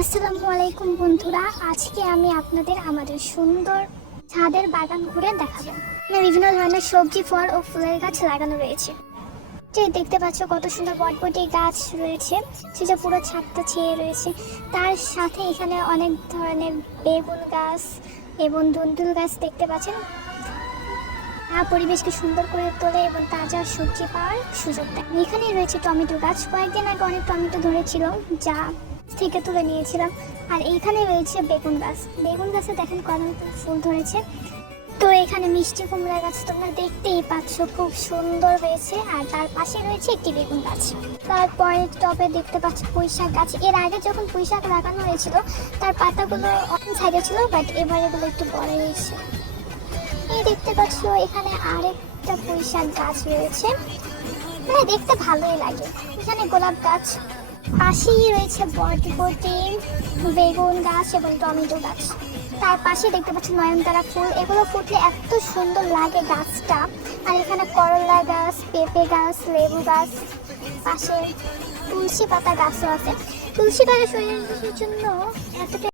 আসসালামু আলাইকুম বন্ধুরা, আজকে আমি আপনাদের আমাদের সুন্দর ছাদের বাগান ঘুরে দেখাবো। বিভিন্ন ধরনের সবজি, ফল ও ফুলের গাছ লাগানো রয়েছে। যে দেখতে পাচ্ছ কত সুন্দর বটবটি গাছ রয়েছে, সেটা পুরো ছাদটা ছেয়ে রয়েছে। তার সাথে এখানে অনেক ধরনের বেগুন গাছ এবং দুন্দুল গাছ দেখতে পাচ্ছেন। পরিবেশকে সুন্দর করে তোলে এবং তাজা সবজি পাওয়ার সুযোগ দেয়। এখানে রয়েছে টমেটো গাছ, কয়েকদিন আগে অনেক টমেটো ধরেছিল যা থেকে তুলে নিয়েছিলাম। আর এইখানে রয়েছে বেগুন গাছ, বেগুন গাছে দেখেন কত ফুল ধরেছে। তো এখানে মিষ্টি কুমড়া গাছ তোমরা দেখতেই পাচ্ছ, খুব সুন্দর হয়েছে। আর তার পাশে রয়েছে একটি বেগুন গাছ। তারপরে টবে দেখতে পাচ্ছ পুঁইশাক গাছ। এর আগে যখন পুঁইশাক লাগানো হয়েছিল তার পাতাগুলো অনেক সাইডে ছিল, বাট এবার এগুলো একটু বড় হয়েছে। এই দেখতে পাচ্ছ এখানে আরেকটা পুঁইশাক গাছ রয়েছে, মানে দেখতে ভালোই লাগে। এখানে গোলাপ গাছ, পাশেই রয়েছে বটবটি, বেগুন গাছ এবং টমেটো গাছ। তার পাশে দেখতে পাচ্ছি নয়নতারা ফুল, এগুলো ফুটলে এত সুন্দর লাগে গাছটা। আর এখানে করলা গাছ, পেঁপে গাছ, লেবু গাছ, পাশে তুলসী পাতা গাছও আছে। তুলসী পাতা শরীরের জন্য এতটা